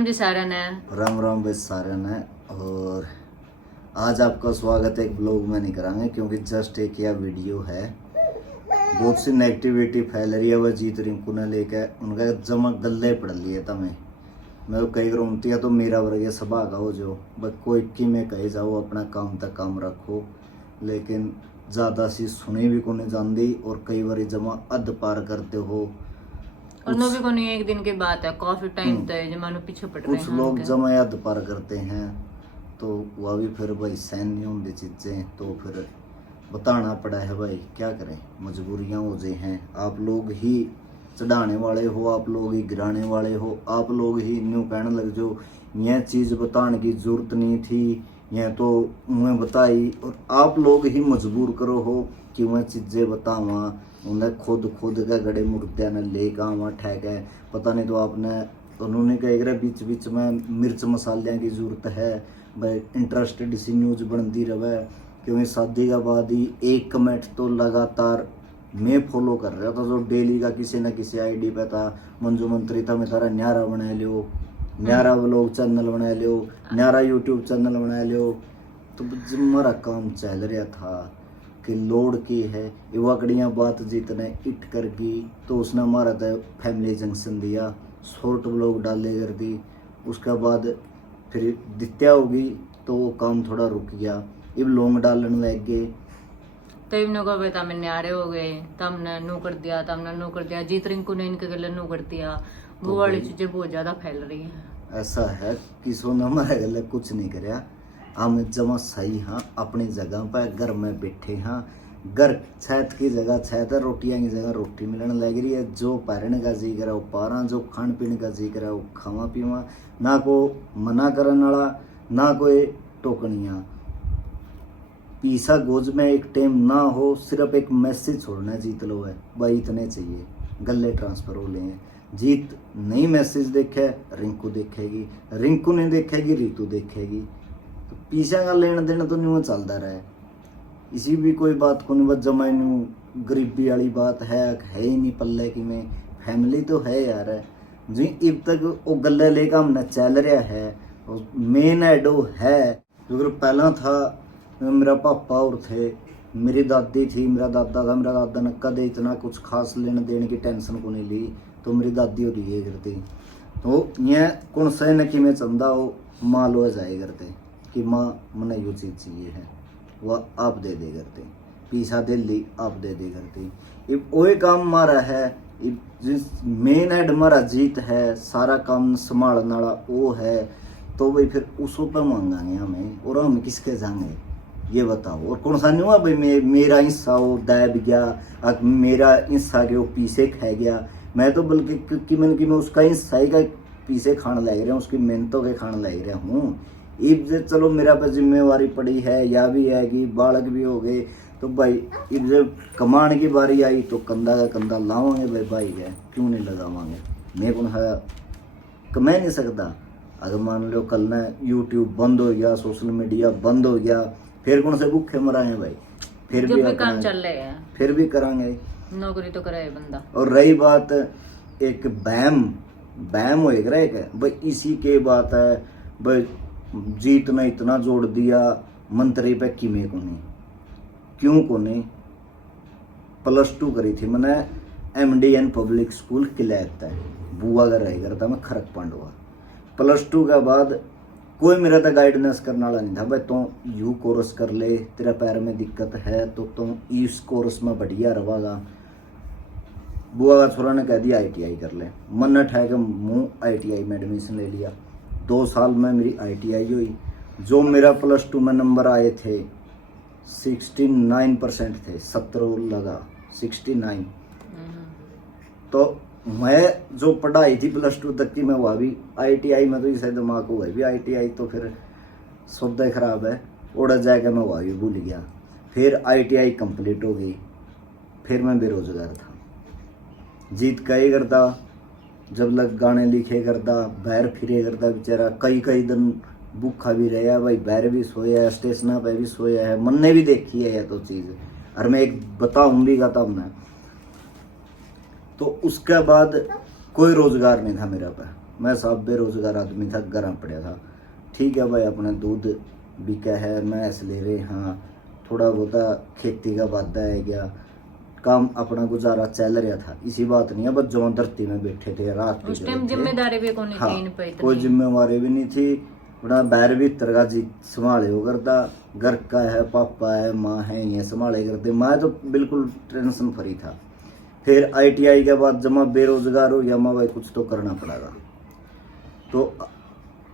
राम जी सारा ने। राम राम भाई सारे ने। और आज आपका स्वागत है एक ब्लॉग में नहीं करांगे क्योंकि जस्ट एक यह वीडियो है। बहुत सी नेगेटिविटी फैल रही है वह जीत रिंकू ने लेकर उनका जमा गले पड़ लिए था। मैं कई रोमती है तो मेरा वर्ग ये सभा का हो जो बस कोई की में कहे जाओ अपना काम तक काम रखो, लेकिन ज़्यादा सी सुनी भी को नहीं जानती और कई बार जमा अध पार करते हो। और नो भी को नहीं एक दिन की बात है, काफी टाइम तक जमानो पीछे पड़ रहे हैं। कुछ लोग जमा याद पार करते हैं तो वह भी फिर भाई सहन नहीं होती चीज़ें, तो फिर बताना पड़ा है भाई क्या करें, मजबूरियां हो जाए हैं। आप लोग ही चढ़ाने वाले हो, आप लोग ही गिराने वाले हो, आप लोग ही न्यू कहने लग जो यह चीज़ बताने की जरूरत नहीं थी, यह तो उन्हें बताई और आप लोग ही मजबूर करो हो कि वह चीज़ें बतावा। उन्हें खुद का गड़े मुर्दे ने ले वहाँ ठहक है पता नहीं। तो आपने उन्होंने कह बीच बीच में मिर्च मसालियाँ की जरूरत है भाई, इंटरेस्टेड सी न्यूज़ बनती रहे क्योंकि शादी का बाद ही एक कमेंट तो लगातार मैं फॉलो कर रहा था जो डेली का किसी न किसी आईडी पे था। मंजू मंत्री था, मैं तारा न्यारा बना लियो, न्यारा व्लॉग चैनल बना लियो, न्यारा यूट्यूब चैनल बना लियो। तो हमारा काम चल रहा था कि लोड की है युवाकड़ियाँ बात जीतने इट कर गई तो उसने हमारा तो फैमिली जंक्शन दिया, शॉर्ट ब्लॉग डाले कर दी। उसके बाद फिर दित्या होगी तो वो काम थोड़ा रुक गया, अब लॉन्ग डालने लग गए। तो इन्हों को बता मैंने न्यारे हो गए, तमने नो कर दिया, तमने नो कर दिया, जीत रिंकू ने इनके गले नो कर दिया। वो वाली चीजें बहुत ज्यादा फैल रही है। ऐसा है किसी ने हमारे गले कुछ नहीं कराया, हम जमा सही हाँ अपनी जगह पर घर में बैठे हाँ। घर छत की जगह छत है, रोटियां की जगह रोटी मिलने लग रही है। जो पैरने का जी करा वो पारा, जो खान पीने का जी करा वो खावा पीवा, ना को मना करने वाला ना कोई टोकनिया। पीसा गोज में एक टाइम ना हो, सिर्फ एक मैसेज छोड़ना जीत लो है भाई, इतने चाहिए गले ट्रांसफर हो ले। जीत नहीं मैसेज देखे रिंकू देखेगी, रिंकू नहीं देखेगी रीतू देखेगी। तो पीछा का लेन देन तो नहीं वो चलता रहे, इसी भी कोई बात को नहीं। बस जमाई नहीं गरीबी वाली बात है ही नहीं पल्ले की में फैमिली तो है यार जी। अब तक वो गले लेकर हमने चल रहा है, मेन एडो है जो पहला था मेरा पापा और थे, मेरी दादी थी, मेरा दादा था। मेरा दादा ने कदे इतना कुछ खास लेने देने की टेंशन को नहीं ली, तो मेरी दादी और ये करती। तो ये कौन से न कि मैं चंदा हो माँ लो जाए करते कि माँ मने यो चीज़ चाहिए है वह आप दे दे करते, पीसा दे ली आप दे दे करते। अब वही काम हमारा है, जिस मेन हेड हमारा जीत है, सारा काम संभालने वाला वो है। तो भाई फिर उसको पे मांगांगे हमें और हम किसके जाएंगे ये बताओ। और कौन सा नहीं हुआ भाई मेरा हिस्सा वो दैब गया, मेरा हिस्सा के वो पीछे खा गया। मैं तो बल्कि मैं उसका हिस्सा ही का पीछे खाने लग रहा हूँ, उसकी मेहनतों के खाने लग रहा हूँ। इब चलो मेरा पे जिम्मेवारी पड़ी है या भी है कि बालक भी हो गए, तो भाई इब जब कमाने की बारी आई तो कंधा का कंधा लावांगे भाई, भाई है क्यों नहीं लगावांगे। मैं कौन है कमा नहीं सकता। अगर मान लो कल ना यूट्यूब बंद हो गया, सोशल मीडिया बंद हो गया, फिर कौन से भूखे मराए भाई, फिर भी काम चल रहे हैं, फिर भी करांगे, नौकरी तो करे बंदा। और रही बात एक बैम हो एक भाई इसी के बात है भाई, जीत ने इतना जोड़ दिया मंत्री पे किमे को नहीं, क्यों को नहीं। +2 करी थी मैंने MDN पब्लिक स्कूल किलैत है, बुआ का रह करता मैं खरक पांडवा। +2 के बाद कोई मेरा तो गाइडेंस करने वाला नहीं था भाई, तुम यू कोर्स कर ले, तेरा पैर में दिक्कत है तो तुम इस कोर्स में बढ़िया रहोगा। बुआ का छोरा ने कह दिया ITI कर ले, मन न ठह के मुँह ITI में एडमिशन ले लिया। 2 साल में मेरी ITI हुई। जो मेरा +2 में नंबर आए थे 69% थे, 17 लगा 69। तो मैं जो पढ़ाई थी +2 तक की मैं वह भी ITI में, तो इसे दिमाग को भी ITI तो फिर सौदा खराब है, उड़ा जाएगा मैं वह भी भूल गया। फिर ITI कंप्लीट हो गई, फिर मैं बेरोजगार था। जीत कई करता जब लग गाने लिखे करता, बाहर फिरे करता बेचारा, कई दिन भूखा भी रहा भाई, बाहर भी सोया है, स्टेशन पे भी सोया है, मन ने भी देखी है यह तो चीज़। और मैं एक बताऊँ भी था मैं, तो उसके बाद कोई रोजगार नहीं था मेरा पे। मैं साहब बेरोजगार आदमी था, घर पड़िया था। ठीक है भाई, अपना दूध बिका है, मैंस ले रहे, हाँ थोड़ा बहुत खेती का वादा है क्या, काम अपना गुजारा चल रहा था। इसी बात नहीं है, बस जमा धरती में बैठे थे रात उस टाइम जिम्मेदारी भी कोई हाँ, थी इन पे कोई इतनी। जिम्मेवारी भी नहीं थी। अपना बैर भी तरगा जी संभाले हो करता, घर का है, पापा है, माँ है, ये संभाले करते। मैं तो बिल्कुल टेंशन फ्री था। फिर ITI के बाद जब मैं बेरोजगार हो गया, मैं भाई कुछ तो करना पड़ेगा। तो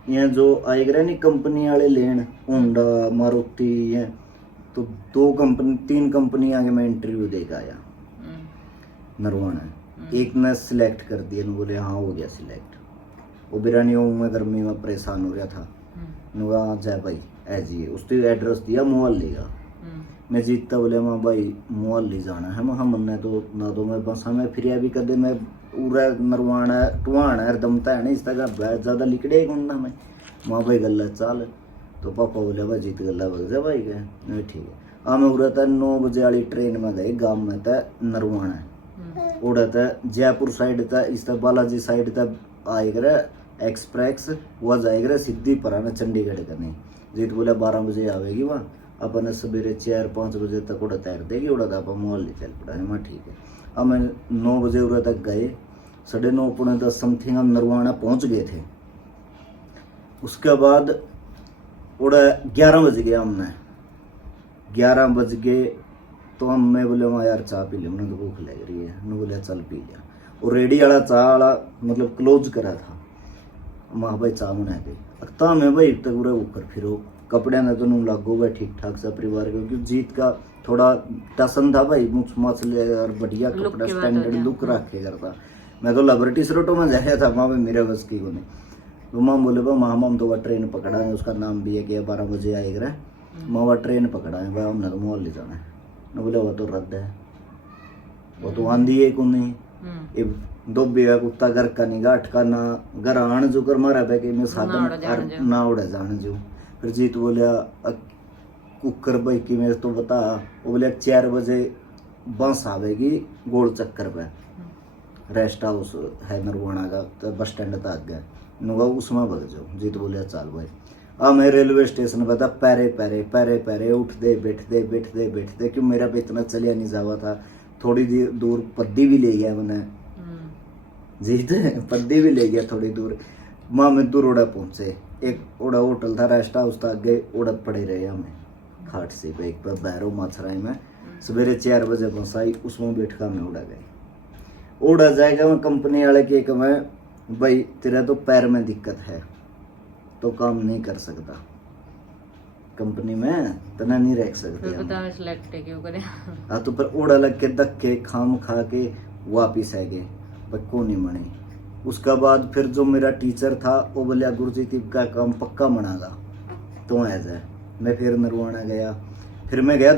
ये जो आएगा नहीं कंपनी वाले लेन, होंडा मारुति, ये तो 3 कंपनी आगे मैं इंटरव्यू देकर आया नरवाना। एक ने सिलेक्ट कर दिया, बोले हाँ हो गया सिलेक्ट। वो बिरानी में गर्मी में परेशान हो रहा था, नुआ जय भाई ऐजी उसने एड्रेस दिया मोहल्ले का। मैं जीतता बोले माँ भाई मोहल्ले जाना है, मैं मन तो ना तो मैं बस हमें फिर भी कदे मैं पूरा नरवाना टुहाना है दमता है नहीं, इस तरह बहुत ज़्यादा लिकड़े गुंडा मैं माँ भाई गल्ला चाल। तो पापा बोले भाई जीत गल्ला बग जा भाई क्या, नहीं ठीक है। हाँ मैं उड़ा था 9 बजे वाली ट्रेन में गए, गाँव में था नरवाना उड़ा था जयपुर साइड था, इस तरह बालाजी साइड था आएगा एक्सप्रेस, वह जाएगा सीधी पराना चंडीगढ़ करने। जीत बोला 12 बजे आवेगी वहाँ, अपन सवेरे 4-5 बजे तक उड़ा तैर देगी, उड़ा था अपन मोहल्ले चल पड़ा है। मैं ठीक है। अब मैं 9 बजे उड़ा तक गए, 9:30 पौने 10 समथिंग हम नरवाना पहुँच गए थे। उसके बाद उड़ा 11 बज गया, हमने 11 बज गए तो हम मैं बोले वहाँ यार चाय पी ले, उन्हें तो भूख लग रही है, उन्होंने बोले चल पी लिया। और रेडी वाला चाय वाला मतलब क्लोज करा था, माँ भाई चाय बना के अख्ता में भाई तक पूरा ऊपर फिरो कपड़े ने तो नू लागो भाई ठीक ठाक सा परिवार के, क्योंकि जीत का थोड़ा टसन था भाई, मुछ मछले और बढ़िया कपड़ा स्टैंडर्ड लुक रखे करता। मैं तो लिबर्टी स्रोटो में जाया था, माँ भाई मेरे बस की को नहीं। तो माँ बोले भाई माँ हम तो वह ट्रेन पकड़ा है, उसका नाम भी है कि 12 बजे आएगा, माँ वह ट्रेन पकड़ा है भाई, हमने तो मोहल्ले जाना है। न बोले वो तो रद्द है, वो तो आंधी है को नहीं, दो बेगा कुत्ता घर का नहीं गाठ का ना घर आने जो कर मारा बैके में साधन ना उड़ा जाने जो। फिर जीत बोलिया कुकर भाई की मेरे तो बता, वो बोले 4 बजे बस आवेगी गोल चक्कर पे, रेस्ट हाउस है नरवाना का, तो बस स्टैंड तक गया नुआ उसमें भग जाओ। जीत बोलिया चल भाई। अब मैं रेलवे स्टेशन पर था, पैरे पैरे पैरे पैरे उठते बैठते बैठते बैठते, क्यों मेरा पे इतना चलिया नहीं जावा था। थोड़ी दूर पद्दी भी ले गया मैंने, जीत पद्दी भी ले गया थोड़ी दूर। माँ में दूर उड़ा पहुंचे, एक उड़ा होटल था रेस्ट हाउस था, आगे उड़ा पड़े रहे हमें खाट से पे एक पर बैरो माछराई में। सवेरे 4 बजे बस आई, उसमें बैठ कर मैं उड़ा गई। उड़ा जाएगा मैं कंपनी वाले के एक मैं भाई तेरा तो पैर में दिक्कत है तो काम नहीं कर सकता, कंपनी में तना नहीं रह सकते पता सिलेक्ट क्यों करे। हाँ तो पर उड़ा लग के धक्के खाम खा के वापिस आ गए, पक्को नहीं मने। उसका बाद फिर जो मेरा टीचर था वो बोलिया गुरुजी का काम पक्का मनागा तो आ जाए। मैं फिर नरवाना गया, फिर मैं गया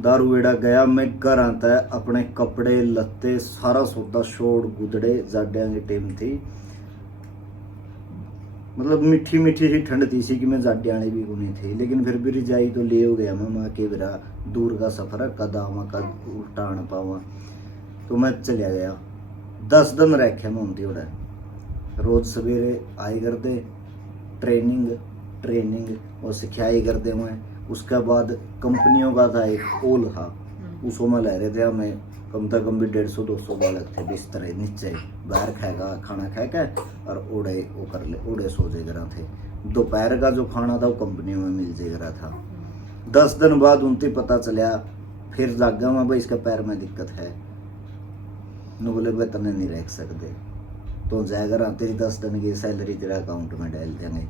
दारूवेड़ा गया। मैं घर आता है अपने कपड़े लत्ते सारा सौदा छोड़ गुदड़े, जाड्या की टेम थी, मतलब मीठी मीठी सी ठंड थी सी कि मैं जाड्याने भी गुनी थी, लेकिन फिर भी रिजाई तो ले हो गया मैं माँ के बिरा दूर का सफर है कदा आवा कद उल्टान पावा। तो मैं चलिया गया, 10 दिन रखे मैं उनती उड़ा, रोज सवेरे आई करते ट्रेनिंग और सिखाई करते मैं। उसके बाद कंपनियों का था एक हॉल था, उसको में ले रहे थे हमें कम से कम भी 150-200 बालक थे बिस्तर नीचे, बाहर खाएगा खाना खा के और उड़े सो जाएगा थे। दोपहर का जो खाना था वो कंपनियों में मिल जाएगा था। 10 दिन बाद उनती पता चलिया, फिर जागा मैं भाई इसका पैर में दिक्कत है, न बोले भाई तने नहीं रख सकते तो जाएगा तेरी 10 दिन की सैलरी तेरा अकाउंट में डाल देंगे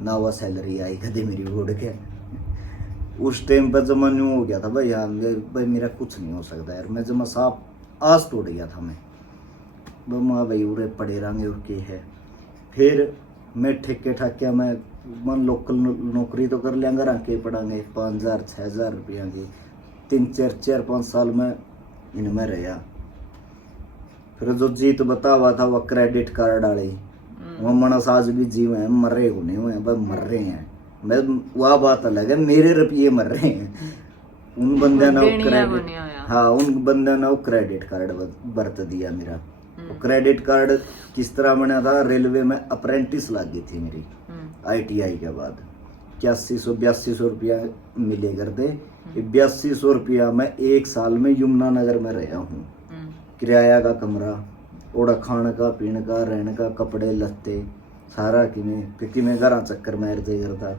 ना। वह सैलरी आई कदे मेरी उड़ के। उस टाइम पर जब मैं हो गया था भाई हाँ भाई मेरा कुछ नहीं हो सकता यार, मैं जब साफ आस टूट गया था मैं माँ भाई उड़े पड़े रहेंगे और के है। फिर मैं ठेके ठाके मैं मन लोकल नौकरी तो कर लेंगे रखे पढ़ांगे 5,000-6,000 रुपया की, 3-4-5 साल में इनमें रहा। फिर जो जीत बता हुआ था वह क्रेडिट कार्ड वाली, वो मनस आज भी जीव है, मरे को नहीं हुए भाई, मर रहे हैं। मैं वह बात अलग है, मेरे रुपये मर रहे हैं, उन बंदे ने क्रेडिट, हाँ उन बंदे ने क्रेडिट कार्ड बरत दिया मेरा। क्रेडिट कार्ड किस तरह बना था, रेलवे में अप्रेंटिस लगी थी मेरी ITI के बाद, 8100-8200 रुपया मिले करते। 8200 रुपया मैं एक साल में यमुनानगर में रहा हूँ। किराया का कमरा, ओड़ा खाने का, पीने का, रहने का, कपड़े लत्ते सारा किमें घर चक्कर मारते करता।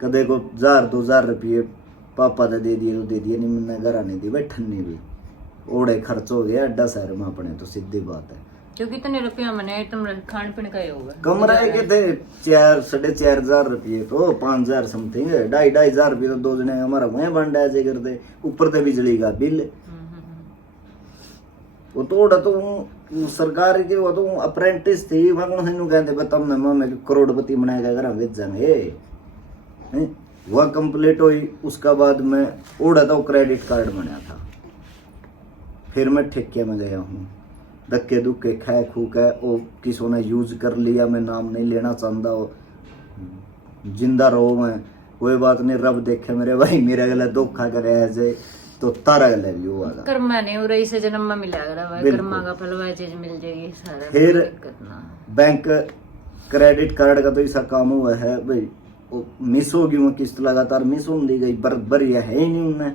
कदे को 1000-2000 रुपये पापा दे दिए तो दे दिए, नहीं मैंने घर आने दी भाई ठन्नी भी। ओड़े खर्च हो गया अड्डा शहर में अपने, तो सीधी बात है। क्योंकि इतने रुपया मैंने तुम खान पीने का ही होगा। कमरा के थे 4-4.5 रुपये, तो 5000 समथिंग, 2,500 रुपये तो 2 जने हमारा वहीं बन डाजे करते, ऊपर से बिजली का बिल। वो तो ओड़ा तो सरकार के, वो तो अप्रेंटिस थी वहां कहते तुमने मैं करोड़पति बनाएगा घर बेच जाएंगे। वह कंप्लीट हुई, उसका बाद में ओड़ा तो क्रेडिट कार्ड बनाया था। फिर मैं ठेके में गया हूँ, धक्के दुक्के खाए खू के, वो किसी ने यूज कर लिया, मैं नाम नहीं लेना चाहता, वो जिंदा रहो मैं, कोई बात नहीं, रब देखे मेरे भाई, मेरे गले धोखा करे ऐसे तो तारा गले भी हुआ। कर्मा नहीं हो रही से जन्म में मिला भाई, कर्मा का फल वह चीज मिल जाएगी सारा। फिर बैंक क्रेडिट कार्ड का तो ऐसा काम हुआ है भाई, मिस होगी वो किस्त लगातार मिस हो दी गई, बरिया है ही नहीं उनने,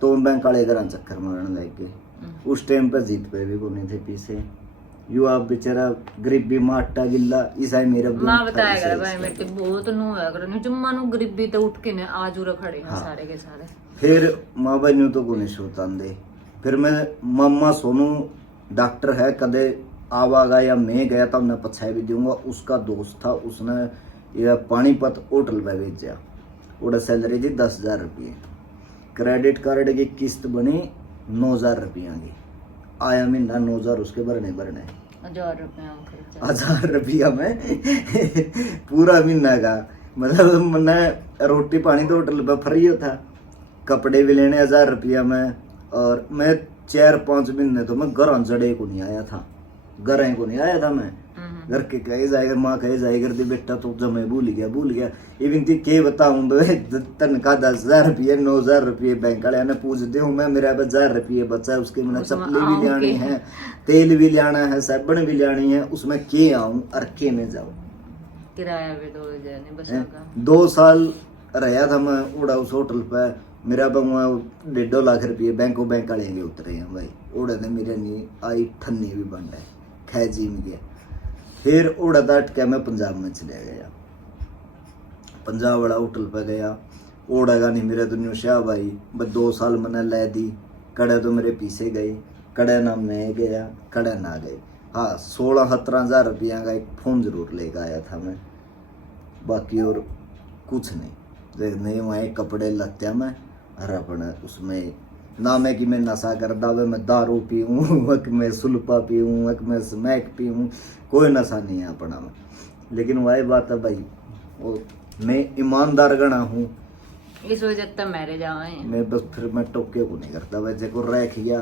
तो बैंक वाले घर चक्कर मारने लग गए। उस टाइम पे जीत पे भी कोने थे पीछे, युवा बेचारा गरीबी माटा गिल्ला ईसा मेरा मां बताया कर भाई, मेरे बहुत नु है कर नहीं जुम्मा नु गरीबी तो उठ के ने आज उरे खड़े हैं सारे के सारे। फिर मां बहन तो कोने सोतान दे। फिर मैं मामा सोनू डॉक्टर है, कदे आवागा या मैं गया था, मैं पछाई भी दूंगा, उसका दोस्त था, उसने यह पानीपत होटल पे भेजा, उड़ा सैलरी थी 10,000 रुपये। क्रेडिट कार्ड की किस्त बनी 9,000 रुपया की, आया महीना 9,000 उसके भरने 1,000 रुपया में पूरा महीना का, मतलब मैंने रोटी पानी तो होटल पे फ्री था, कपड़े भी लेने 1,000 रुपया में। और मैं 4-5 महीने तो मैं घर जड़े को नहीं आया था, घर को नहीं आया था मैं। घर के कहे जाएगा, माँ कहे जाएगा दी बेटा तो जब मैं भूल गया इवन थी के बताऊं तनखा 10,000 रुपये 9,000 रुपये बैंक वाले ने पूछ दे मैं, मेरा 1,000 रुपये बचा है, उसके मैंने चप्पलें भी लियानी है, तेल भी लियाना है, साबुन भी लियानी है, उसमें के आऊं अरके में जाऊं, किराया भी दो जाने बस का। 2 साल रहा था मैं उड़ा उस होटल पे, मेरा 1.5 लाख रुपये बैंक वाले भी उतरे हैं भाई, उड़ा ने मेरे नहीं आई ठन्नी भी बन रहा है खैजी में गया। फिर उड़ा दाट के मैं पंजाब में चले गया, पंजाब वाला होटल पे गया, ओड़ा का नहीं मेरे दुनिया शाह भाई, 2 साल मैंने ले दी, कड़े तो मेरे पीछे गई, कड़े ना मैं गया, कड़े ना गए। हाँ 16-17 रुपया का एक फोन जरूर लेकर आया था मैं, बाकी और कुछ नहीं, नहीं वहाँ कपड़े लत्ते में और अपने उसमें ना मैं कि मैं नशा करता वे, मैं दारू पीऊँ, वक मैं सुल्पा पीऊँ, वक मैं स्मैक पीऊँ, कोई नशा नहीं है अपना में। लेकिन वही बात है भाई, वो मैं ईमानदार गणा हूँ, इस वजह तक मेरे जाए मैं बस फिर मैं टोके को नहीं करता, वैसे को रह गया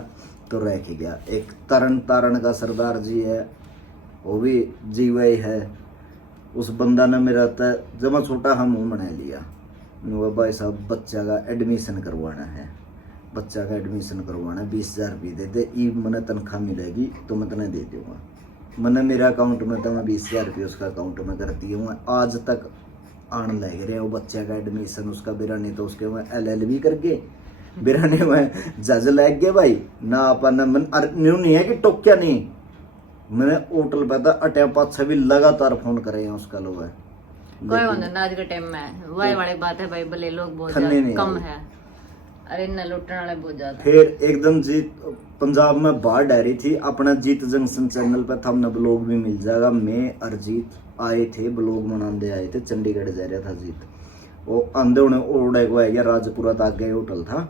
तो रह गया। एक तारण का सरदार जी है, वो भी जीवे है, उस बंदा ने मेरा जब मैं छोटा हम मुँह बना लिया, भाई साहब बच्चा का एडमिशन करवाना है, 20,000 रुपये दे दे, ई मैंने तनख्वाह मिलेगी तो मैं तने दे दूंगा। मैंने मेरे अकाउंट में तो मैं 20,000 रुपये उसका अकाउंट में कर दिए हूँ, आज तक आने लग रहे वो बच्चे का एडमिशन उसका, बिरानी तो उसके मैं LLB करके बिरानी में जज लग गए भाई ना, अपन मन न्यू नहीं है कि टोक्या नहीं, मैंने होटल पे था अटे 5-6 भी लगातार फोन करे हैं उसका लोग है, कोई होना आज के टाइम में वही वाली बात है भाई, भले लोग बहुत कम है, अरे न लुटने वाले बहुत ज्यादा। फिर एकदम जीत पंजाब में बाहर डायरी थी अपना, जीत जंक्शन चैनल पे था, हमने ब्लॉग भी मिल जाएगा, मैं और जीत आए थे, ब्लॉग मनाने आए थे, चंडीगढ़ जा रहा था जीत, वो आंधे उन्हें ओड़े को आ गया, राजपुरा तक गए होटल था,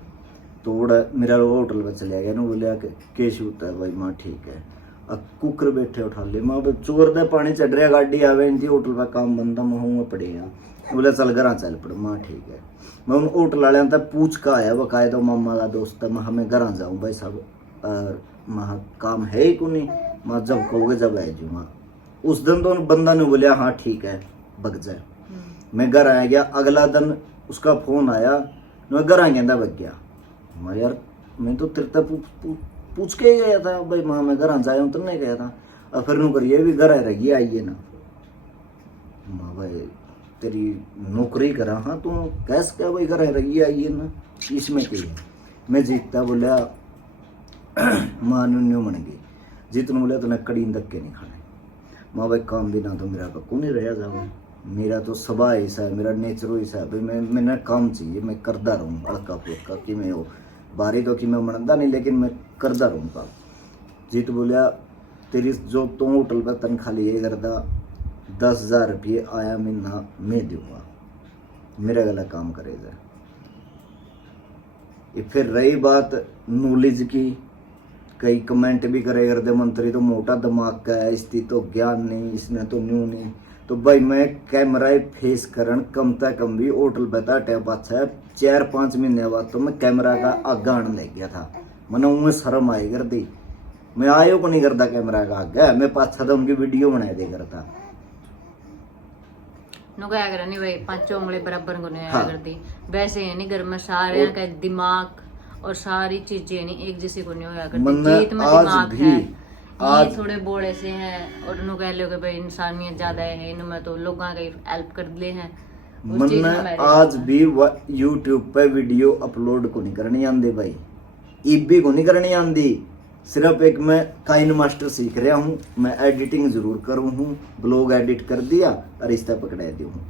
तो ओड़ा मेरा होटल पे चले गया ना, बोलिया केश होता है भाई, माँ ठीक है, अब कुकर बैठे उठा ले, माँ चोर दे पानी चढ़ रहा, गाड़ी आवे इनकी होटल पे काम बंदा महूँ में पड़े हैं, बोले चल घर चल पड़े, माँ ठीक है। मैं उन होटल वाले तक पूछ का आया, बकायदा तो मामा का दोस्त है, मैं हमें घर जाऊँ भाई साहब, और महा काम है ही को नहीं, मैं जब कहोगे जब आ जाऊँगा। उस दिन तो बंदा ने बोलिया हाँ ठीक है बग जाए, मैं घर आ गया। अगला दिन उसका फोन आया, मैं घर आ गया बग गया, मैं यार मैं तो तेरे तक पूछ के गया था भाई, माँ मैं घर जाया हूँ, तुमने गया था, और फिर नु करिए भी घर रहिए आइए ना। माँ भाई तेरी नौकरी करा हाँ तू कैस क्या भाई घर रहिए आइए ना, इसमें क्या है। मैं जीतता बोलिया माँ न्यू मन गई, जीतने बोलिया तो कड़ी धक्के नहीं खाने। माँ भाई काम बिना तो मेरा कक्कू नहीं रह जाओ, मेरा तो स्वभाव ऐसा है, मेरा नेचर ऐसा है भाई, मैंने काम चाहिए, मैं करता रहूँ हल्का फुल्का कि मैं हो बारी तो कि मैं मनता नहीं, लेकिन मैं करता रहूँ काम। जीत बोलिया तेरी जो तू होटल पर तनख्वाह लिए करता 10,000 रुपये आया महीना मैं दूंगा, मेरा गला काम करेगा। ये फिर रही बात नॉलेज की, कई कमेंट भी करे करते मंत्री तो मोटा दिमाग का है, इसकी तो ज्ञान नहीं, इसने तो न्यू नहीं। तो भाई मैं कैमरा फेस करन कम से कम भी होटल बता टैप अच्छा है 4-5 महीने बाद तो मैं कैमरा का आगे आने लग गया था, मैंने उनमें शर्म आई कर दी, मैं आयो को नहीं करता कैमरा का आगे, मैं पाछा तो उनकी वीडियो बना दे करता। नुकाया करा नहीं भाई, 5 उंगली बराबर को नहीं हाँ। करती। वैसे है नहीं घर में सारे का दिमाग और सारी चीजें नहीं एक जैसे को नहीं होया करती। जीत में आज दिमाग भी है, आज ये थोड़े बोले से हैं और नु कह लो कि भाई इंसानियत ज्यादा है इनमें, तो लोगों की हेल्प कर ले हैं उस चीज में मन मेरे आज भी यूट्यूब पे वीडियो अपलोड को नहीं करनी आंदी भाई, ईबी को नहीं करनी आंदी। सिर्फ एक मैं काइन मास्टर सीख रहा हूँ, मैं एडिटिंग जरूर करूँ हूँ, ब्लॉग एडिट कर दिया और रिश्ता पकड़ा दी हूँ,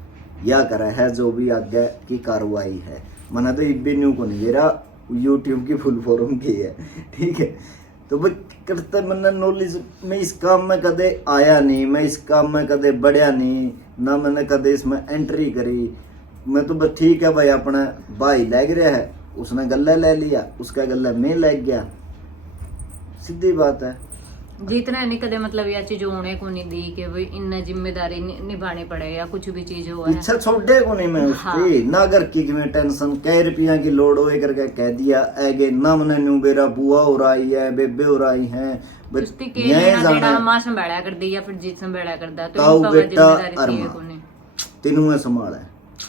या करा है जो भी आगे की कार्रवाई है। मैंने तो ईबी न्यू को नहीं मेरा यूट्यूब की फुल फॉर्म की है, ठीक है। तो भाई करते मैंने नॉलेज में इस काम में कदे आया नहीं, मैं इस काम में कदे बढ़िया नहीं ना, मैंने कदे इसमें एंट्री करी। मैं तो बस ठीक है भाई अपना भाई लग रहा है, उसने गला ले लिया, उसका गला मैं लग गया, सीधी बात है। जितना नहीं कदे मतलब यह चीज होने को नहीं दी कि भाई इन जिम्मेदारी निभानी पड़े या कुछ भी चीज हो है। इच्छा छोड़े को नहीं मैं उसकी। हाँ। ना घर की में टेंशन कई रुपया की लोड हो करके कह दिया ऐगे ना, मैंने न्यू बेरा बुआ हो रही है, बेबे हो रही है, उसकी के लेना देना मां संभाला कर दी या फिर जीत संभाला कर दा, तो ताऊ इनका बेटा जिम्मेदारी अरमा थी को नहीं तीनों में संभाला है।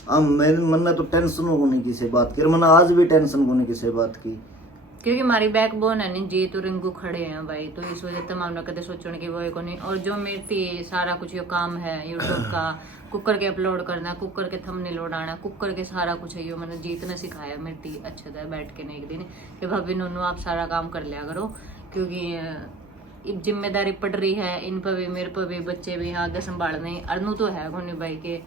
अब मैंने तो टेंशन हो नहीं किसी बात की, मैंने आज भी टेंशन को नहीं किसी बात की, क्योंकि हमारी बैकबोन है नहीं, जीत और रिंकू खड़े हैं भाई, तो इस वजह तमाम ना कदे सोचने की वो को नहीं। और जो मेरी सारा कुछ ये काम है यूट्यूब का, कुकर के अपलोड करना, कुकर के थंबनेल उड़ाना, कुकर के सारा कुछ है, ये मैंने जीत ने सिखाया मेरी अच्छे से बैठ के नहीं एक दिन कि भाभी नोनू आप सारा काम कर लिया करो, क्योंकि जिम्मेदारी पड़ रही है इन पर भी, मेरे पर भी, बच्चे भी आगे संभालने। अरनू तो है कोनी भाई के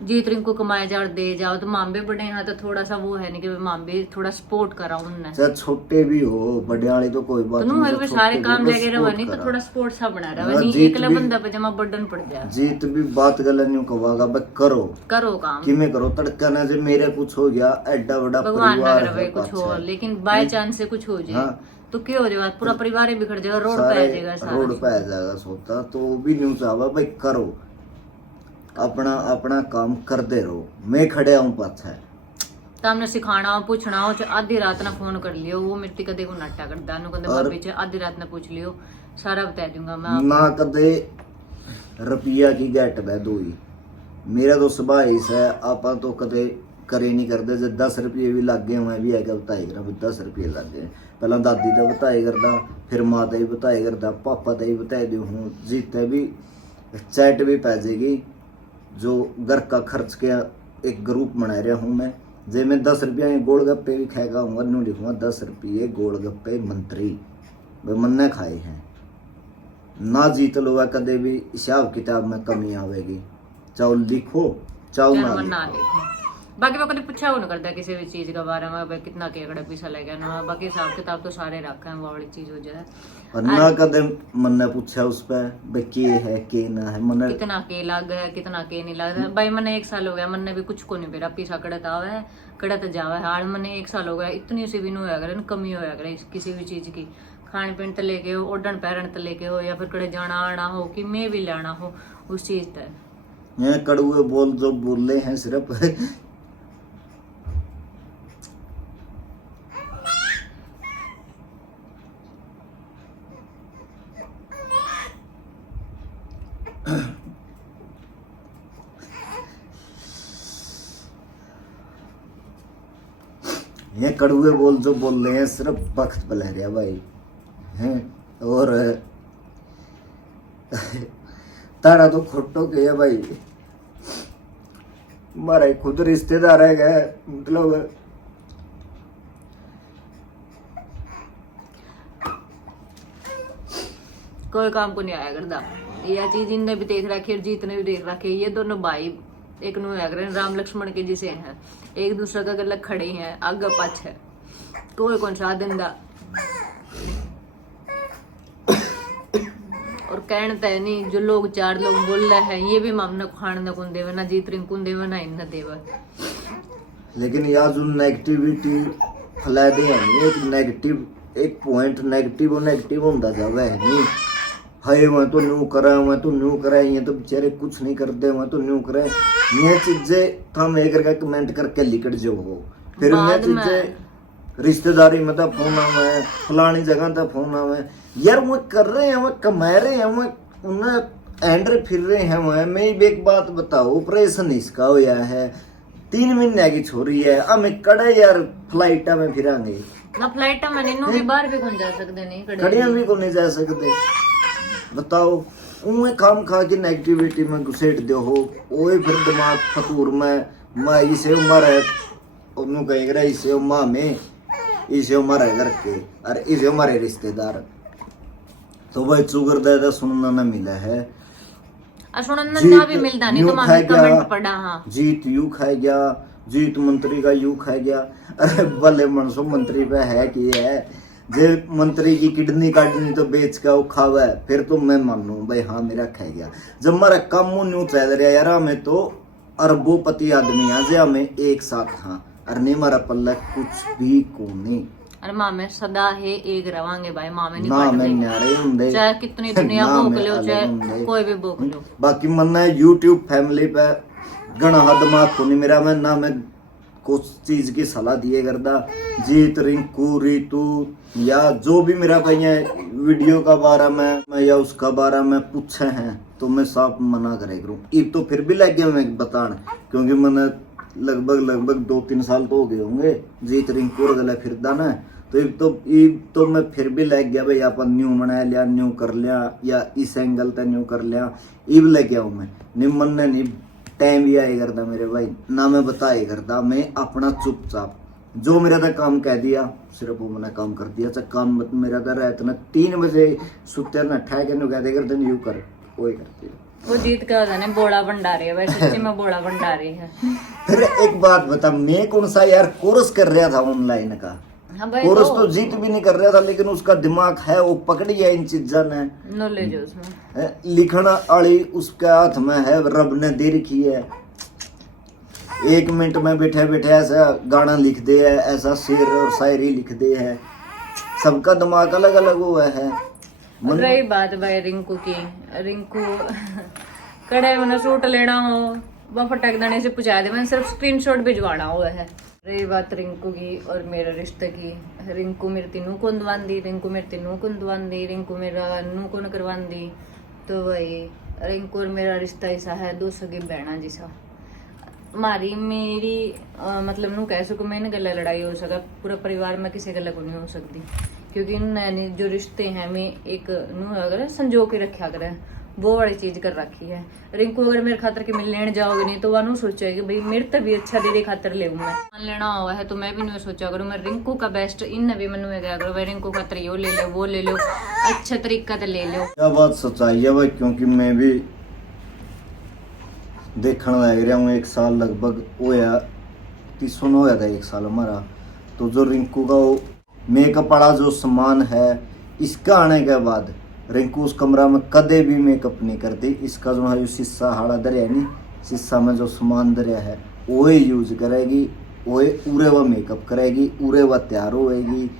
जीत रिंकू कमाया जाओ दे जाओ, तो माम भी बड़े यहाँ तो थोड़ा सा वो है नहीं कि माम भी थोड़ा सपोर्ट करा उनने, चाहे छोटे भी हो बड़े वाले तो कोई बात तो नहीं, नु सारे काम लगे रहा नहीं तो थोड़ा सपोर्ट सा बना रहा नहीं, एकला बंदा पे जमा बर्डन पड़ जाए। जीत भी बात गलत नहीं कवागा भाई, करो करो काम कि मैं करो तड़का ना, जो मेरे कुछ हो गया एड्डा बड़ा भगवान ना परिवार करे भाई है कुछ हो, पाछे। लेकिन बाय चांस से कुछ हो जाए हाँ। तो क्या हो जाएगा, पूरा परिवार ही बिखर जाएगा, रोड पे आ सारे जाएगा सारा। रोड पे आ जाएगा सोता, तो भी न्यू चाहवा भाई करो अपना अपना काम करते रहो, मैं खड़े हूँ पाछा। तो हमने सिखाना हो पूछना हो चाहे आधी रात ना फोन कर लियो, वो मिट्टी कदे को नाटा करदा नु कदे भाभी चाहे आधी रात ना पूछ लियो, सारा बता दूंगा मैं आपको। ना कदे रुपया की गैट बह दो ही, मेरा तो स्वभाव ऐसा है, आप तो कदे करे नहीं करते, जो 10 रुपये भी लग गए मैं भी है बताई करा 10 रुपये लग गए, पहला दादी का बताई करदा, फिर माता ही बताई करदा, पापा का ही बताई दू हूँ, जीते भी चैट भी पै जाएगी, जो घर का खर्च के एक ग्रुप बना रहा हूँ मैं, जे मैं 10 रुपया गोलगप्पे भी खाएगा हूँ, न्यू लिखूंगा 10 रुपये गोलगप्पे मंत्री मन ने खाए हैं ना। जीत लो कदे भी हिसाब किताब में कमी आवेगी, चाहो लिखो चाहो ना लिखो। देखो बाकी वो कभी पूछा वो नहीं करता किसी भी चीज के बारे में भाई कितना केकड़ा पैसा लगे ना, बाकी हिसाब किताब तो सारे रखा है, वो वाली चीज हो जाए। और ना कदे मन ने पूछा उस पर भाई के है के ना है, मन कितना के लग गया कितना के नहीं लग रहा भाई, मैंने 1 साल हो गया, मन ने भी कुछ को नहीं मेरा पीसा कड़त आवा है कड़त जावा है, हाल मैंने 1 साल हो गया, इतनी सी भी नहीं होया करे कमी होया करे किसी भी चीज की, खाने पीने तो लेके हो, ओढ़न पहरन तो लेके हो, या फिर कड़े जाना आना हो कि मैं भी लेना हो उस चीज तक। ये कड़ुए बोल जो बोले हैं सिर्फ ये कड़ुए बोल जो बोल रहे हैं सिर्फ वक्त पे रहा भाई हैं। और तारा तो खोटो के है भाई, हमारे खुद रिश्तेदार है गए, मतलब कोई काम को नहीं आया करता। यह चीज इनने भी देख रखी और जीत ने भी देख रखी। ये दोनों भाई एक नु है राम लक्ष्मण के जिसे हैं, एक दूसरे का गलत खड़े हैं, आगे पाछे कोई कौन सा दिंदा। और कहने तो नहीं, जो लोग चार लोग बोल रहे हैं ये भी मामना खान न कौन देवे, ना जीत रिंग कौन देवे, ना इन देवे। लेकिन यार जो नेगेटिविटी फैला दे है नहीं, एक नेगेटिव एक पॉइंट नेगेटिव और नेगेटिव होता जावे है नहीं। हाय मैं तो न्यू करा, मैं तो न्यू करा, ये तो बेचारे कुछ नहीं करते, मैं तो न्यू करा, ये चीजें हम एक करके कमेंट करके लिखट जो हो, फिर ये चीजें रिश्तेदारी में तो फोन आवे, फलानी जगह तो फोन आवे, यार वो कर रहे हैं, वो कमा रहे हैं, वो उन्हें एंड्रे फिर रहे हैं। मैं एक बात बताओ, ऑपरेशन इसका होया है, 3 महीने की छोरी है, हमें कड़े यार फ्लाइटा में फिरांगे ना, फ्लाइट में नहीं भी बाहर भी कौन जा सकते, नहीं कड़ियां भी को नहीं जा सकते। बताओ उन्हें काम खा के नेगेटिविटी में घुसेट दो हो, ओए फिर दिमाग फतूर में मैं इसे उम्र है, उन्होंने कह रहा इसे उम्र में, इसे उम्र है घर के, और इसे उम्र है रिश्तेदार, तो भाई चुगर दादा सुनना ना मिला है, सुनना ना भी मिलता नहीं, तो मैं कमेंट पढ़ा। हाँ जीत यू खा गया, जीत मंत्री का यू खा गया। अरे भले मनसो मंत्री पे है कि है, जे मंत्री की किडनी काटनी तो बेच का वो खावा है, फिर तो मैं मानू भाई हाँ मेरा खा गया। जब हमारा कम न्यू चल रहा यार, हमें तो अरबोपति आदमी है, जे हमें एक साथ हाँ, और नहीं हमारा पल्ला कुछ भी को नहीं। अरे माँ में सदा है एक रवांगे भाई, माँ में नहीं ना मैं न्यारे हुंदे, चाहे कितनी दुनिया भोग लो, चाहे कोई भी भोग लो। बाकी मन है यूट्यूब फैमिली पे गणा दिमाग को नहीं मेरा, मैं ना मैं कुछ चीज की सलाह दिए करता। जीत रिंकू रीतू या जो भी मेरा भाई है वीडियो का बारे में या उसका बारे में पूछे हैं तो मैं साफ मना करे करूँ। एक तो फिर भी लग गया मैं बतान, क्योंकि मैंने लगभग 2-3 साल तो हो गए होंगे जीत रिंकू और गले फिर ना, तो मैं फिर भी लग गया भाई अपन न्यू बना लिया, न्यू कर लिया, या इस एंगल तक न्यू कर लिया, इब लग गया हूँ मैं। नहीं मन ने नहीं टाइम भी आए करता मेरे भाई, ना मैं बताए करता, मैं अपना चुपचाप जो मेरा था काम कह दिया, सिर्फ वो मैंने काम कर दिया। चाहे काम मेरा था रहता ना 3 बजे सुते ना ठह के कह दे करते यू कर, कोई करती वो जीत का होता है बोला भंडारी है भाई, सच्ची में बोला भंडारी है। फिर एक बात बता, मैं कौन सा यार कोर्स कर रहा था ऑनलाइन का, हाँ भाई कोर्स तो जीत भी नहीं कर रहा था, लेकिन उसका दिमाग है वो पकड़ी है इन चीजा ने, नॉलेज है उसमें, लिखना आली उसके हाथ में है, रब ने दे रखी है। 1 मिनट में बैठे बैठे ऐसा गाना लिख दे है, ऐसा शेर और शायरी लिख दे है, सबका दिमाग अलग अलग हुआ है। रही बात भाई रिंकू की, रिंकू कड़े मैंने सूट लेना हो वह फटक देने से पूछा दे, मैंने सिर्फ स्क्रीनशॉट भिजवाना हुआ है। रही बात रिंकू की और मेरे रिश्ते की, रिंकू मेरे तीनों को दवांदी, रिंकू मेरे तीनों को दवांदी, रिंकू मेरा नू को करवांदी, तो वही रिंकू और मेरा रिश्ता ऐसा है 2 सगी बहना जैसा। मारी मेरी मतलब नू कह सको मैंने गला लड़ाई हो सका, पूरा परिवार में किसी गला को नहीं हो सकती, क्योंकि इन जो रिश्ते हैं मैं एक नू अगर संजो के रखा करे वो वाली चीज कर रखी है। रिंकू अगर मेरे खातर के मिल लेने जाओगे नहीं तो वह सोचेगी भाई मेरे तभी अच्छा दीदी खातर ले मैं मान लेना हुआ है, तो मैं भी नहीं सोचा करूँ मैं रिंकू का बेस्ट, इन भी मन में गया करो भाई रिंकू खातर यो ले लो वो ले लो, अच्छा तरीका तो ले लो। क्या बात सच्चाई है भाई, क्योंकि मैं भी देखने लग रहा हूँ 1 साल लगभग होया, 30 होया था 1 साल हमारा। तो जो रिंकू का वो मेकअप वाला जो सामान है, इसका आने के बाद रिंकू उस कमरा में कदे भी मेकअप नहीं करती। इसका जो है शीशा हाड़ा दरिया नहीं, शीशा में जो सामान दरिया है वो यूज करेगी, वो पूरे वह मेकअप करेगी, पूरे वह तैयार होएगी।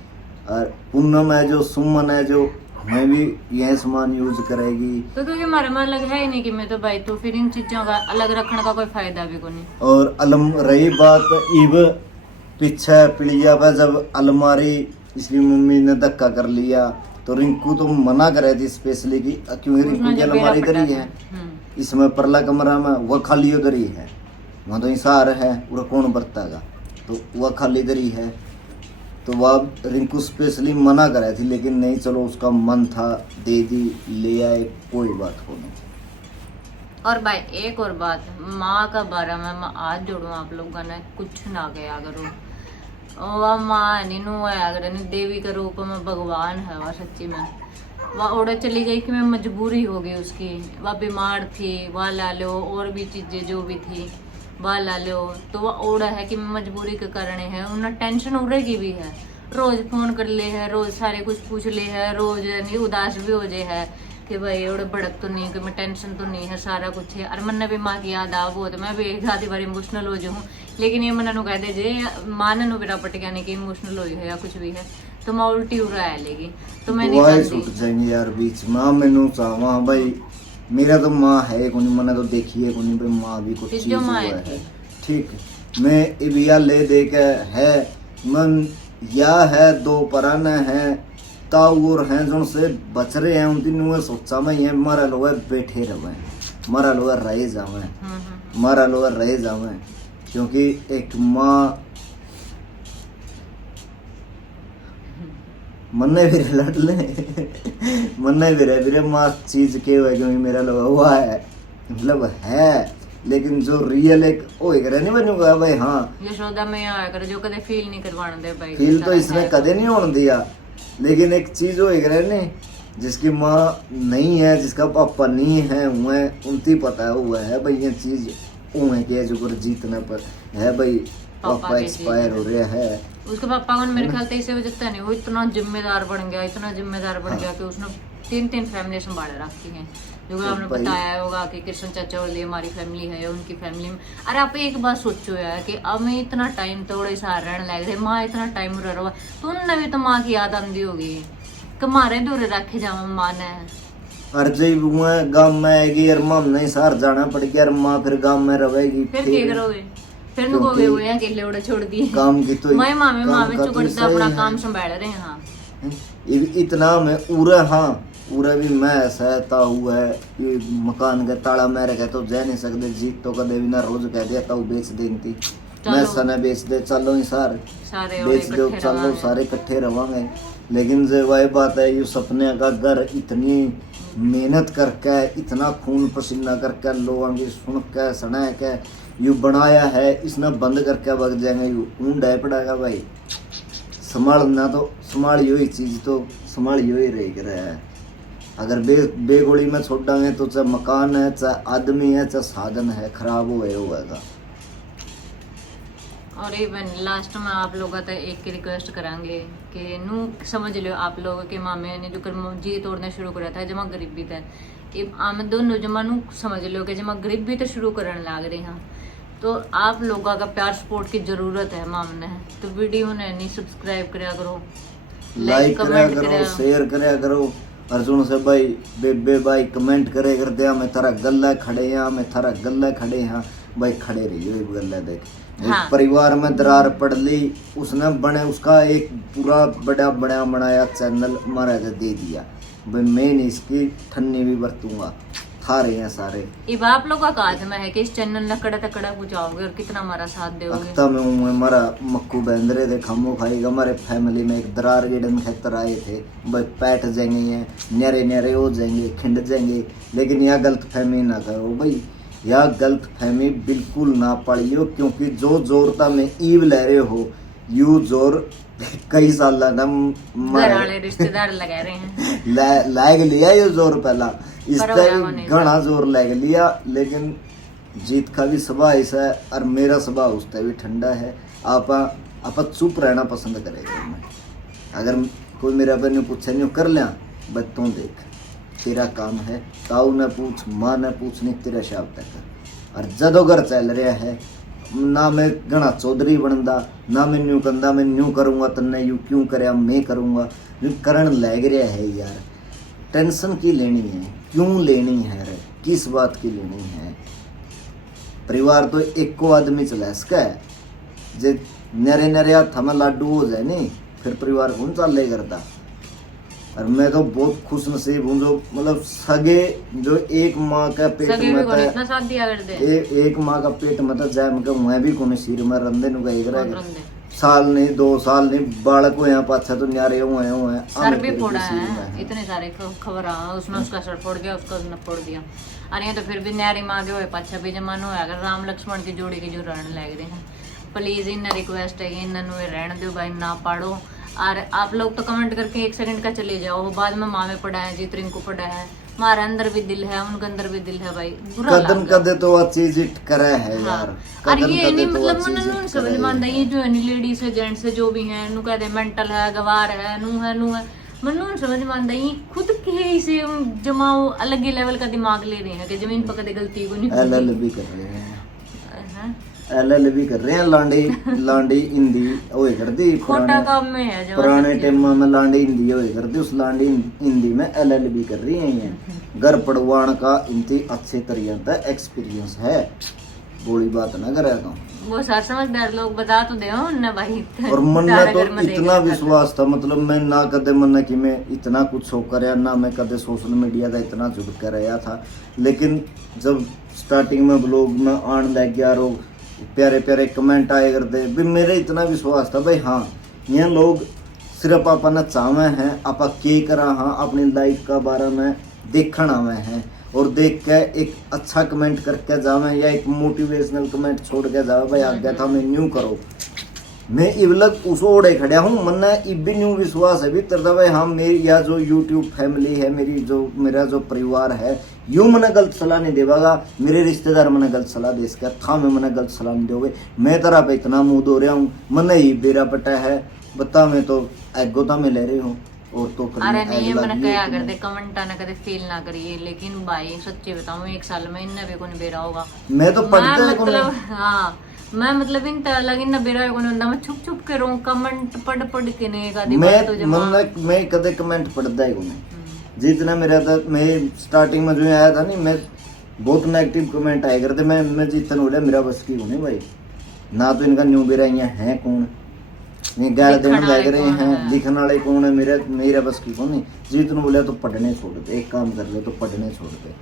और पूनम है जो सुमन है जो मैं भी यह सामान यूज करेगी, तो क्योंकि हमारे में अलग है ही नहीं कि मैं तो भाई, तो फिर इन चीजों का अलग रखने का कोई फायदा भी को नहीं। और रही बात इब पीछे पीढ़िया पे जब अलमारी इसलिए मम्मी ने धक्का कर लिया तो रिंकू तो मना करे थी स्पेशली कि क्योंकि रिंकू की अलमारी इधर ही है, इसमें परला कमरा में वह खाली उधर ही है, वहाँ तो इंसार है, पूरा कौन बरतेगा, तो वह खाली इधर ही है। तो वह रिंकू स्पेशली मना करा थी, लेकिन नहीं चलो उसका मन था, दे दी, ले आए, कोई बात हो नहीं। और भाई एक और बात, माँ का बारे में मैं आज जोड़ू आप लोगों ने कुछ ना गया करो। वह माँ नीनू है अगर नहीं देवी का रूप में भगवान है वह सच्ची में। वह ओड़ा चली गई कि मैं मजबूरी हो गई उसकी, वह बीमार थी, वह ला लो और भी चीजें जो भी थी वह ला लो, तो वह ओड़ा है कि मजबूरी के कारण है, उन्हें टेंशन उड़ेगी भी है, रोज फोन कर ले है, रोज सारे कुछ पूछ ले है, रोज नहीं उदास भी हो जाए है कि भाई ओड़े भड़क तो नहीं, कि मैं टेंशन तो नहीं है, सारा कुछ है। और मन भी माँ की याद आ वो, तो मैं भी एक आधी बार इमोशनल हो जाऊँ, लेकिन ये मन कह दे जे माँ ने मेरा पट गया नहीं कि इमोशनल हो है या कुछ भी है, तो मैं उल्टी उड़ा है लेगी, तो मैं नहीं दुआएं करती। छूट जाएंगी यार बीच में। मैनू चाहवा भाई, मेरा तो माँ है कोनी, मैंने तो देखी है कोनी भाई, माँ भी कुछ फिर चीज जो हुआ माँ है। थी। ठीक, मैं इबिया ले दे के है मन या है दो पराने हैं ताऊ और हैं जो से बच रहे हैं, उन दिन सोचा मैं ये मारा लोग बैठे रहे, मारा लोग रह जावे, मारा लोग रह जावे, क्योंकि एक माँ मन्ने भी लड़ ले मन्ने भी रहे मेरे माँ चीज के हुए, क्योंकि मेरा लोग हुआ है, मतलब है, लेकिन जो रियल एक ओ एक नहीं बनूंगा भाई। हाँ यशोदा में आया कर जो कदे फील नहीं करवाने दे भाई, फील तो इसने कदे नहीं होने दिया, लेकिन एक चीज हो एक ने जिसकी माँ नहीं है, जिसका पापा नहीं है, हुए उनकी पता है हुआ है भाई ये चीज हुए के जो जीतने पर है भाई, पापा एक्सपायर हो रहा है। उसके पापा को मेरे ख्याल से इसे वजह नहीं, वो इतना जिम्मेदार बन गया, इतना जिम्मेदार बन गया कि उसने 3 फैमिली संभाल रखी हैं, जो आपने बताया होगा कि कृष्ण चाचा और हमारी फैमिली है या उनकी फैमिली में। अरे आप एक बात सोचो यार कि अब मैं इतना टाइम थोड़े सा रहने लग रहे, माँ इतना टाइम रह रहा, तो उनने भी तो माँ की याद आंदी होगी कि मारे दूर रखे जाओ माँ ने। और जब गांव में आएगी यार माँ नहीं सार जाना पड़ गया, यार माँ फिर गांव में रहेगी, फिर क्या करोगे, फिर नुकोगे हुए हैं अकेले उड़े छोड़ दिए काम की तो मैं माँ में तो चुकड़ता अपना काम संभाल रहे हैं। हाँ इतना में उरा, हाँ उरा भी मैं सहता हुआ है, ये मकान का ताला मेरे कह तो जा नहीं सकते, जीत तो कदे भी ना रोज कह दिया तो बेच देती, मैं सने बेच दे चलो ही सारे बेच दो चलो सारे इकट्ठे रवांगे। लेकिन जो वही बात है, ये सपने का घर इतनी मेहनत करके, इतना खून पसीना करके, लोगों की सुन के सना के यू बनाया है, इसने बंद करके बग जाएंगे, यू ऊन डे पड़ेगा भाई, संभालना तो संभालियो ही चीज तो संभालियो ही रह है। अगर बेगोड़ी में छोड़ डांगे तो चाहे मकान है, चाहे आदमी है, चाहे साधन है, खराब होएगा। और इवन लास्ट में आप लोग का एक रिक्वेस्ट करांगे कि नू समझ लो आप लोगों के मामे ने जो कर जी तोड़ना शुरू करा था जमा गरीबी था, आम दोनों जमा नू समझ लो कि जमा गरीबी तो शुरू करने लग रहे हैं, तो आप लोगों का प्यार सपोर्ट की जरूरत है मामने, तो वीडियो ने नहीं सब्सक्राइब करया करो, लाइक करया करो, शेयर करया करो, अर्जुन से भाई बेबे भाई कमेंट करे कर दिया, मैं थारा गल्ला खड़े हैं, मैं थारा गल्ला खड़े हैं भाई, खड़े रहियो एक गल्ला देख। हाँ। एक परिवार में दरार पड़ ली, उसने बने उसका एक पूरा बड़ा बनाया चैनल हमारा दे दिया भाई, मैं नहीं इसकी ठन्नी भी बरतूंगा, खा रहे हैं सारे। अब आप लोग का काज में है कि इस चैनल लकड़ा तकड़ा पहुंचाओगे और कितना हमारा साथ दोगे। अख्ता में हूँ हमारा मक्कू बंदरे थे खम्मो खाएगा, हमारे फैमिली में एक दरार गेडन खेतर आए थे, भाई पैट जाएंगे, न्यारे न्यारे हो जाएंगे, खिंड जाएंगे, लेकिन यह गलत फहमी ना करो भाई, यह गलत फहमी बिल्कुल ना पड़ियो, क्योंकि जो जोरता में ईव ले रहे हो यू जोर कई साल लगा रिश्तेदार लगा रहे हैं लाग लिया ये जोर पहला, इसका घना जोर लग लिया, लेकिन जीत का भी स्वभाव ऐसा है और मेरा स्वभाव उसका भी ठंडा है। आप चुप रहना पसंद करेगा, मैं अगर कोई मेरा बने पूछे नहीं कर लिया बच्चों देख तेरा काम है, ताऊ ने पूछ माँ ने पूछ नहीं तेरा शब्द तक। और जदों घर चल रहा है ना मैं घना चौधरी बनता, ना मैं न्यू कंदा मैं न्यू करूँगा तन्ने यू क्यों करे मैं करूँगा, न्यू करण लग रहा है यार, टेंशन की लेनी है, क्यों लेनी है रे, किस बात की लेनी है। परिवार तो एक को आदमी चला इसका है, जे नरे नरे हाथ में लाडू हो जाए नहीं फिर परिवार कौन चाले करता। और मैं तो बहुत खुश नसीब हूँ जो मतलब सगे जो एक माँ का पेट में था, एक माँ का पेट में था जाए मैं भी कोने सिर में रंदे नु गई करा साल नहीं 2 साल नहीं बालक हुए हैं पाछा तो न्यारे हुए हैं सर भी फोड़ा है, इतने सारे खबर उसमें उसका सर फोड़ गया, उसका उसने फोड़ दिया। अरे ये तो फिर भी न्यारी मांगे हुए पाछा भी जमानो है। अगर राम लक्ष्मण की जोड़ी की जो रण लग रहे हैं, प्लीज इन रिक्वेस्ट है कि इन्होंने रहने दो भाई, ना पाड़ो। और आप लोग तो कमेंट करके 1 सेकंड का चले जाओ, बाद में माँ में पड़ा है, जीत रिंकू पड़ा है, हमारे अंदर भी दिल है, उनके अंदर भी दिल है भाई। बुरा कदम कदे तो वो चीज इट करे है यार। और ये नहीं मतलब मन समझ मानता, ये जो है लेडीज है जेंट्स है जो भी है नु कहते मेंटल है, गवार है, नू है मनु समझ मानता, ये खुद के इसे जमाओ अलग ही लेवल का दिमाग ले रहे हैं कि जमीन पर कदे गलती को नहीं एलएलबी कर रहे हैं, एलएलबी कर रहे हैं। लांडी हिंदी होए कर दी खोटा काम में है जो पुराने टाइम में लांडी हिंदी होए कर दी, उस लांडी हिंदी में एलएलबी कर रही है। ये घर पढ़वाण का इनती अच्छे तरीके से एक्सपीरियंस है, बोली बात ना करे तो वो सर समझदार लोग बता तो दे उन्हें भाई। और मन में तो इतना विश्वास था, मतलब मैं ना कदे मन कि मैं इतना कुछ हो कर ना मैं कदे सोशल मीडिया का इतना जुड़ कर रहा था। लेकिन जब स्टार्टिंग में ब्लॉग में आने लग गया और प्यारे प्यारे कमेंट आए करते भी, मेरे इतना विश्वास था भाई हाँ ये लोग सिर्फ अपना चाहवे हैं, आप के करा हाँ अपनी लाइफ का बारे में देखना आवे हैं और देख के एक अच्छा कमेंट करके जावे या एक मोटिवेशनल कमेंट छोड़ के जावे भाई आगे था मैं न्यू करो। मैं इवलग उस ओढ़े खड़ा हूँ, मन इब भी न्यू विश्वास है भीतर था भाई हाँ मेरी या जो यूट्यूब फैमिली है मेरा जो परिवार है यूं मैंने गलत सलाह नहीं देगा, मेरे रिश्तेदार मैंने गलत सलाह दे इसका था मैं मैंने गलत सलाह नहीं दोगे। मैं तरह पे इतना मुँह धो रहा हूँ, मन ही बेरा पटा है बता, मैं तो एगोता में ले रही हूँ और तो अरे नहीं मैंने क्या कर दे कमेंट आना कदे फील ना करिए। लेकिन भाई सच्ची बताऊं 1 साल में इनने भी कोई बेरा होगा, मैं तो पढ़ता है मतलब हाँ मैं मतलब इन अलग इन बेरा कोई होंदा, मैं छुप छुप के रहूं कमेंट पढ़ के नहीं का मैं तो मैं कदे कमेंट पढ़ता ही कोई जितना मेरा था। मैं स्टार्टिंग में जो आया था नहीं मैं बहुत नेगेटिव कमेंट आया करते, मैं जितना बोला मेरा बस की होने भाई ना तो इनका न्यू बेरा यहाँ है कौन नहीं गाल देने लग रहे हैं, लिखने वाले कौन है, मेरा बस की कौन नहीं। जितना बोला तो पढ़ने छोड़ दे, एक काम कर ले तो पढ़ने छोड़ दे।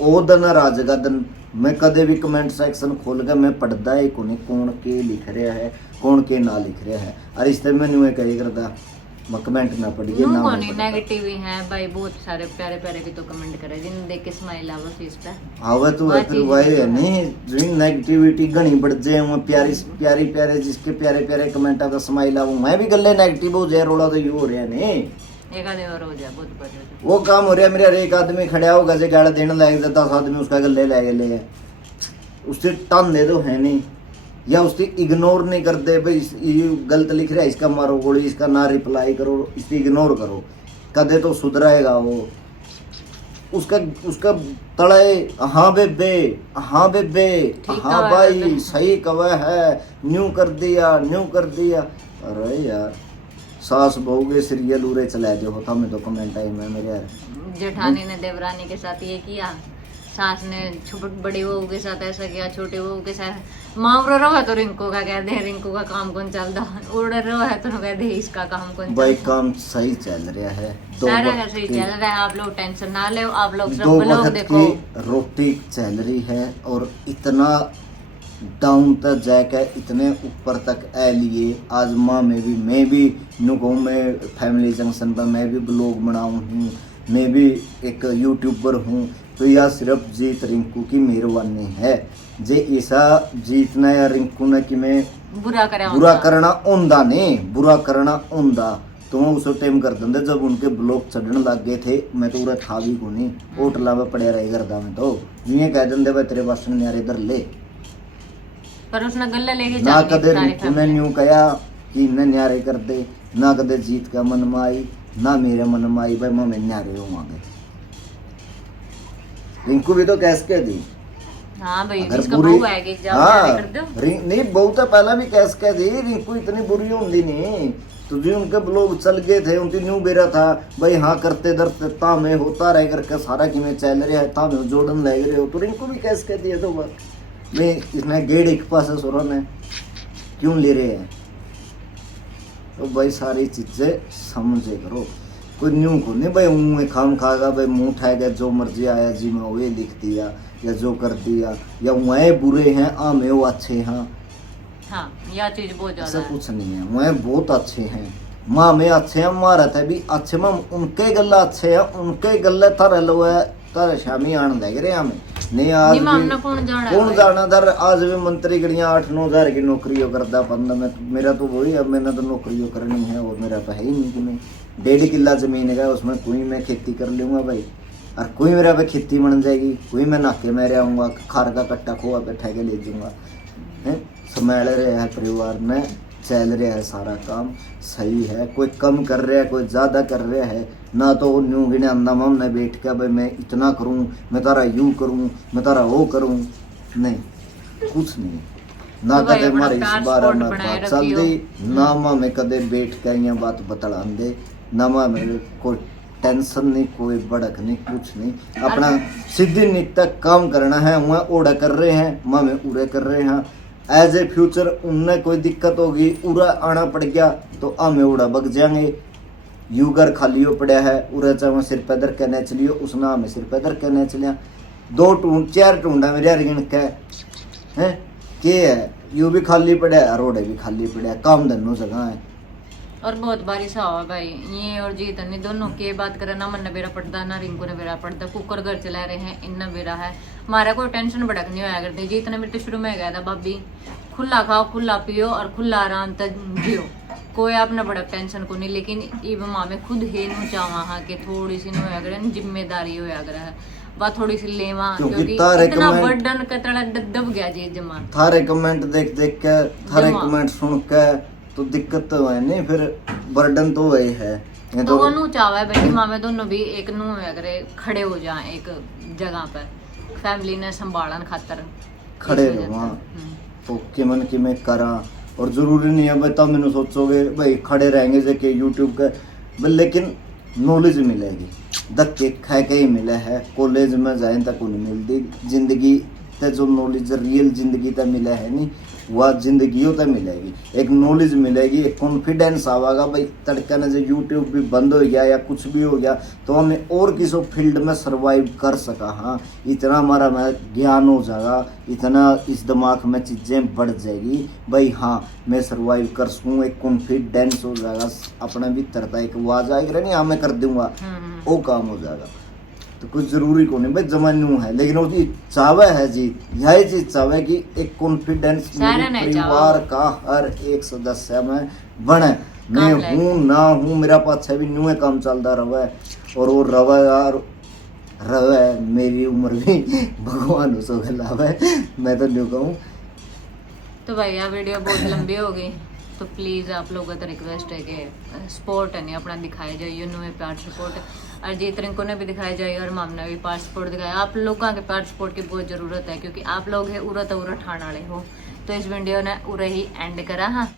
वो दिन राज का दिन मैं कदे भी कमेंट सेक्शन खोल के मैं पढ़ता ही कौन के लिख रहा है कौन के ना लिख रहा है। और इस तरह मैं न्यू कही करता मैं कमेंट ना पढ़िए ना नेगेटिव ही है भाई, बहुत सारे प्यारे प्यारे भी तो कमेंट करे जिन देख के स्माइल आवे फेस पे आवे तो फिर वही है नहीं जो नेगेटिविटी घनी बढ़ जाए वो प्यारी प्यारे जिसके प्यारे प्यारे कमेंट आता स्माइल आवे मैं भी गल्ले नेगेटिव हो जाए रोड़ा तो यू हो रहा नहीं एक आधे और हो जाए बहुत बढ़िया वो काम हो रहा है। मेरा एक आदमी खड़ा होगा जे गाड़ा देने लग जाता 10 आदमी उसका गले ले उससे टन दे दो है नहीं या उसकी इग्नोर नहीं करते भाई ये गलत लिख रहा है इसका मारो गोली इसका ना रिप्लाई करो इसकी इग्नोर करो कदे तो सुधरेगा वो उसका तड़े हाँ बेबे हाँ भाई सही कवा है न्यू कर दिया अरे यार सास बहू के सीरियल उरे चला जो होता मैं तो कमेंट आई मैं मेरे यार जेठानी ने देवरानी के साथ ये किया, सास ने बड़ी बहू के साथ ऐसा किया, छोटी बहू के साथ मामरो रहा तो रिंकू का कह दे रिंकू का काम कौन चलता उड़ रहा है तो कह दे इसका काम कौन भाई काम सही चल रहा है सारा सही चल रहा है। आप लोग टेंशन ना ले, आप लोग सब 2 लोग वक्त देखो की रोटी चल रही है और इतना डाउन तक जाकर इतने ऊपर तक आ लिए। आज माँ में भी मैं भी नुको में फैमिली जंक्शन पर मैं भी ब्लॉग बनाऊँ हूँ, मैं भी एक यूट्यूबर हूँ, तो यह सिर्फ जीत रिंकू की मेहरबानी है। जे ऐसा जीतना या रिंकू ने कि मैं बुरा करना ओंदा नहीं बुरा करना ओंदा तो मैं उस टाइम कर देंगे जब उनके ब्लॉग चढ़ने लग गए थे। मैं तो पूरा था भी को नहीं होटला में पड़े रहे करता मैं तो ये कह देंगे भाई तेरे बस में यार इधर ले पर उसने गल्ला लेके ना कदे रिंकू ने न्यू कहा कि इन्हें न्यारे कर दे, ना कदे जीत का मन में आई ना मेरे मन में आई भाई मैं न्यारे हो मांगे। रिंकू भी तो कैस के दी हाँ भाई अगर इसका बुरी बहू आएगी हाँ कर दो नहीं बहू तो पहला भी कैस के दी रिंकू इतनी बुरी होंगी नहीं तो जो उनके ब्लॉग चल गए थे उनकी न्यू बेरा था भाई हाँ करते दरते ता में होता रह करके सारा कि मैं चल रहा है ता में जोड़न लग रहे हो तो रिंकू भी कैस के दिए तो बस मैं इसने गेड़ एक पास सोरा ने क्यों ले रहे हैं तो भाई सारी चीजें समझे करो कोई न्यू को नहीं भाई मुँह खाम खाएगा भाई मुँह उठाएगा जो मर्जी आया जी मैं वो लिख दिया या जो कर दिया या वह बुरे हैं आ मैं वो अच्छे हैं हाँ यह चीज बहुत ऐसा ज्यादा है। कुछ नहीं है, वह बहुत अच्छे हैं, माँ में अच्छे हैं, माँ रहता है भी अच्छे, माँ उनके गल्ला अच्छे हैं, उनके गल्ले थारे लो है, तारे शामी आन लग रहे हमें नहीं आज नहीं भी मामना कौन जाना है कौन भाई? जाना दर आज भी मंत्री गड़ियाँ 8-9 हजार की नौकरियों करता बंदा, मैं मेरा तो वही है, मैंने तो नौकरियों करनी है और मेरा तो है ही नहीं कि मैं 1.5 किला जमीन है उसमें कोई मैं खेती कर लूँगा भाई, और कोई मेरा पे खेती बन जाएगी, कोई मैं नाके में रहूँगा, खार का कट्टा खोआ पे ठेके ले जाऊँगा, संभाल रहे हैं परिवार में, चल रहा है सारा काम सही है, कोई कम कर रहा है कोई ज़्यादा कर रहा है ना, तो वो न्यू गिने अंदामान में बैठ के भाई मैं इतना करूँ, मैं तारा यूँ करूँ, मैं तारा वो करूँ, नहीं कुछ नहीं ना, तो भाई कदे अपना हमारे इस प्यार बारे सपोर्ट में बनाए बात चल रखियो। दी ना, माँ में कदे बैठ के यहाँ बात बतला दे ना, माँ मेरे कोई टेंशन नहीं, कोई भड़क नहीं, कुछ नहीं, अपना सीधी नीत तक काम करना है, वहाँ ओड़ा कर रहे हैं, माँ में उड़े कर रहे हैं, एज ए फ्यूचर उनने कोई दिक्कत होगी उरा आना पड़ गया तो हमें उड़ा बग जाएंगे, यू घर खाली हो पड़ा है, उरा चाहे सिर पैदर कहने चलियो, उसना हमें सिर पैदर कहने चलिया, 2-4 टूंडा मेरे अर्गिन का है के है, यू भी खाली पड़ा है, रोड भी खाली पड़ा है, काम धनो जगह है। और बहुत बारिश हुआ भाई, ये और जीत नहीं दोनों के बात करे ना, मन ने बेरा पड़ता ना रिंकू ने बेरा पड़ता, कुकर घर चला रहे हैं, इन्ना बेरा है, हमारा कोई टेंशन भड़क नहीं होया करती, जीत ने मेरे शुरू में गया था भाभी खुला खाओ खुला पियो और खुला आराम तक जियो, कोई अपना बड़ा टेंशन को नहीं, लेकिन इब माँ में खुद हे नु चावा हाँ कि थोड़ी सी होया करे जिम्मेदारी होया करे है वह थोड़ी सी लेवा, क्योंकि इतना बर्डन कतरा दब गया जी जमा, थारे कमेंट देख देख के, थारे जमा। कमेंट सुन के तो दिक्कत तो है नहीं, फिर बर्डन तो वही है, ये तो वो नु चावा है बेटी मामे दोनों भी एक नु होया करे खड़े हो जाए एक जगह पर फैमिली ने संभालन खातर खड़े रहो, तो किमन कि मैं करा, और जरूरी नहीं है भाई तब मैंने सोचोगे भाई खड़े रहेंगे जैसे यूट्यूब का, लेकिन नॉलेज मिलेगी, धक्के खा के ही मिला है, कॉलेज में जाए तक नहीं मिलती जिंदगी ते, जो नॉलेज रियल जिंदगी तक मिला है नहीं वह जिंदगियों तक मिलेगी, एक नॉलेज मिलेगी, एक कॉन्फिडेंस आवागा भाई, तड़का ने जो यूट्यूब भी बंद हो गया या कुछ भी हो गया तो हमें और किसी फील्ड में सर्वाइव कर सका, हाँ इतना हमारा ज्ञान हो जाएगा, इतना इस दिमाग में चीज़ें बढ़ जाएगी भाई, हाँ मैं सर्वाइव कर सकूँ, एक कॉन्फिडेंस हो जाएगा अपने भीतर था, एक आवाज आएगी नहीं हाँ मैं कर दूंगा, वो काम हो जाएगा, तो कुछ जरूरी को नहीं भाई जमानू है, लेकिन उसकी चावे है जी, यही चीज चावे कि एक कॉन्फिडेंस परिवार का हर एक सदस्य में बने, मैं हूँ ना हूँ मेरा पास भी न्यू काम चलता रहा है, और वो रवा यार रवा मेरी उम्र भी भगवान उसको खिलावा है, मैं तो न्यू कहूँ। तो भाई यह वीडियो बहुत लंबी हो गई, तो प्लीज़ आप लोगों का रिक्वेस्ट है कि सपोर्ट है नहीं अपना दिखाया जाइए, न्यू प्यार सपोर्ट, अरिजीत रिंकू ने भी दिखाया जाए और मामना भी प्यार सपोर्ट दिखाया, आप लोगों के प्यार सपोर्ट की बहुत ज़रूरत है, क्योंकि आप लोग है उरा तो उरा ठाण वाले हो, तो इस वीडियो ने उरा ही एंड करा हाँ।